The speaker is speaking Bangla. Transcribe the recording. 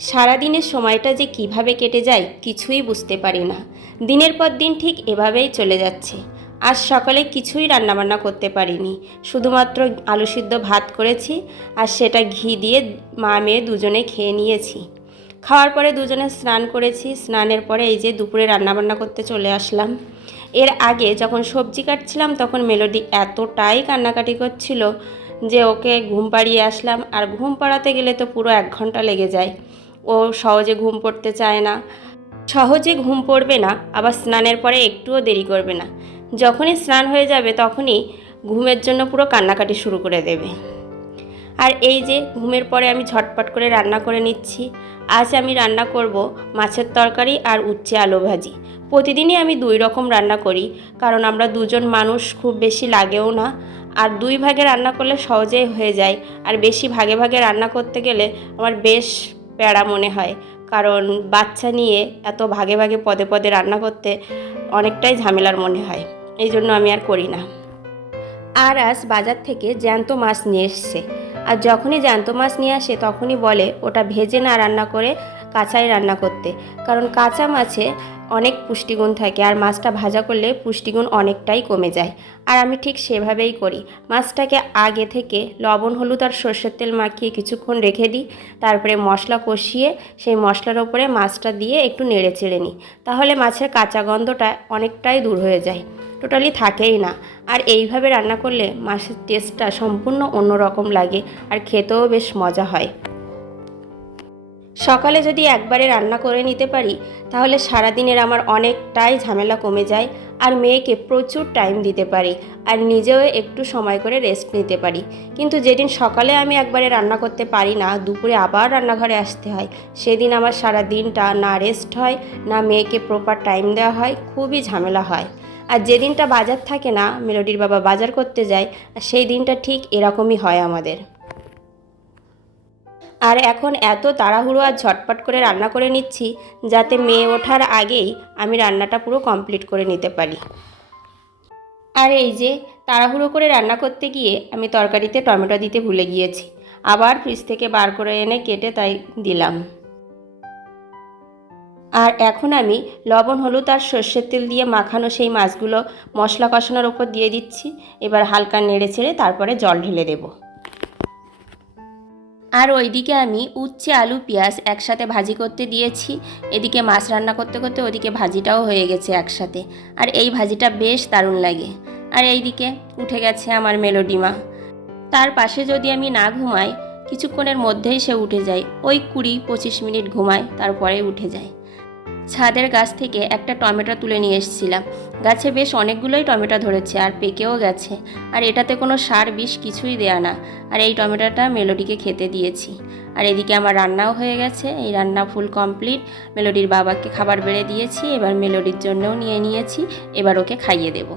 সারাদিনের সময়টা যে কিভাবে কেটে যায় কিছুই বুঝতে পারি না। দিনের পর দিন ঠিক এভাবেই চলে যাচ্ছে। আজ সকালে কিছুই রান্নাবান্না করতে পারিনি, শুধুমাত্র আলু সিদ্ধ ভাত করেছি আর সেটা ঘি দিয়ে মা মেয়ে দুজনে খেয়ে নিয়েছি। খাওয়ার পরে দুজনে স্নান করেছি, স্নানের পরে এই যে দুপুরে রান্নাবান্না করতে চলে আসলাম। এর আগে যখন সবজি কাটছিলাম তখন মেলোডি এতটাই কান্নাকাটি করছিল যে ওকে ঘুম পাড়িয়ে আসলাম, আর ঘুম পাড়াতে গেলে তো পুরো 1 ঘন্টা লেগে যায়। ও সহজে ঘুম পড়তে চায় না, সহজে ঘুম পড়বে না, আবার স্নানের পরে একটুও দেরি করবে না। যখনই স্নান হয়ে যাবে তখনই ঘুমের জন্য পুরো কান্নাকাটি শুরু করে দেবে। আর এই যে ঘুমের পরে আমি ঝটপট করে রান্না করে নিচ্ছি। আজ আমি রান্না করব মাছের তরকারি আর উচ্ছে আলু ভাজি। প্রতিদিনই আমি 2 রকম রান্না করি, কারণ আমরা দুজন মানুষ, খুব বেশি লাগেও না। আর 2 ভাগে রান্না করলে সহজেই হয়ে যায়। আর বেশি ভাগে ভাগে রান্না করতে গেলে আমার বেশ প্যারা মনে হয়, কারণ বাচ্চা নিয়ে এত ভাগে ভাগে পদে পদে রান্না করতে অনেকটাই ঝামেলার মনে হয়। এই জন্য আমি আর করি না। আর আজ বাজার থেকে জ্যান্ত মাছ নিয়ে এসছে, আর যখনই জ্যান্ত মাছ নিয়ে আসে তখনই বলে ওটা ভেজে না রান্না করে কাঁচাই রান্না করতে, কারণ কাঁচা মাছে অনেক পুষ্টিগুণ থাকে আর মাছটা ভাজা করলে পুষ্টিগুণ অনেকটাই কমে যায়। আর আমি ঠিক সেভাবেই করি। মাছটাকে আগে থেকে লবণ হলুদ আর সর্ষের তেল মাখিয়ে কিছুক্ষণ রেখে দিই, তারপরে মশলা কষিয়ে সেই মশলার ওপরে মাছটা দিয়ে একটু নেড়ে চেড়ে নিই, তাহলে মাছের কাঁচা গন্ধটা অনেকটাই দূর হয়ে যায়, টোটালি থাকেই না। আর এইভাবে রান্না করলে মাছের টেস্টটা সম্পূর্ণ অন্যরকম লাগে আর খেতেও বেশ মজা হয়। সকালে যদি একবারে রান্না করে নিতে পারি তাহলে সারাদিনের আমার অনেকটাই ঝামেলা কমে যায়, আর মেয়েকে প্রচুর টাইম দিতে পারি, আর নিজেও একটু সময় করে রেস্ট নিতে পারি। কিন্তু যেদিন সকালে আমি একবারে রান্না করতে পারি না, দুপুরে আবার রান্নাঘরে আসতে হয়, সেদিন আমার সারা দিনটা না রেস্ট হয়, না মেয়েকে প্রপার টাইম দেওয়া হয়, খুবই ঝামেলা হয়। আর যেদিনটা বাজার থাকে না, মেলোডির বাবা বাজার করতে যায়, সেই দিনটা ঠিক এরকমই হয় আমাদের। আর এখন এত তাড়াহুড়ো আর ঝটপট করে রান্না করে নিচ্ছি যাতে মেয়ে ওঠার আগেই আমি রান্নাটা পুরো কমপ্লিট করে নিতে পারি। আর এই যে তাড়াহুড়ো করে রান্না করতে গিয়ে আমি তরকারিতে টমেটো দিতে ভুলে গিয়েছি, আবার ফ্রিজ থেকে বার করে এনে কেটে তাই দিলাম। আর এখন আমি লবণ হলুদ আর সর্ষের তেল দিয়ে মাখানো সেই মাছগুলো মশলা কষানোর ওপর দিয়ে দিচ্ছি। এবার হালকা নেড়ে ছেড়ে তারপরে জল ঢেলে দেবো। আর ওইদিকে আমি উচ্ছে আলু পেঁয়াজ একসাথে ভাজি করতে দিয়েছি। এদিকে মাছ রান্না করতে করতে ওদিকে ভাজিটাও হয়ে গেছে একসাথে, আর এই ভাজিটা বেশ দারুণ লাগে। আর এইদিকে উঠে গেছে আমার মেলোডি মা। তার পাশে যদি আমি না ঘুমাই কিছুক্ষণের মধ্যেই সে উঠে যায়, ওই 20-25 মিনিট ঘুমায়, তারপরে উঠে যায়। ছাদের গাছ থেকে একটা টমেটো তুলে নিয়ে এসেছিলাম, গাছে বেশ অনেকগুলোই টমেটো ধরেছে আর পেকেও গেছে, আর এটাতে কোনো সার বিষ কিছুই দেয়া না। আর এই টমেটোটা মেলোডিকে খেতে দিয়েছি। আর এদিকে আমার রান্নাও হয়ে গেছে, এই রান্না ফুল কমপ্লিট। মেলোডির বাবাকে খাবার বেড়ে দিয়েছি, এবার মেলোডির জন্যও নিয়ে নিয়েছি, এবার ওকে খাইয়ে দেবো।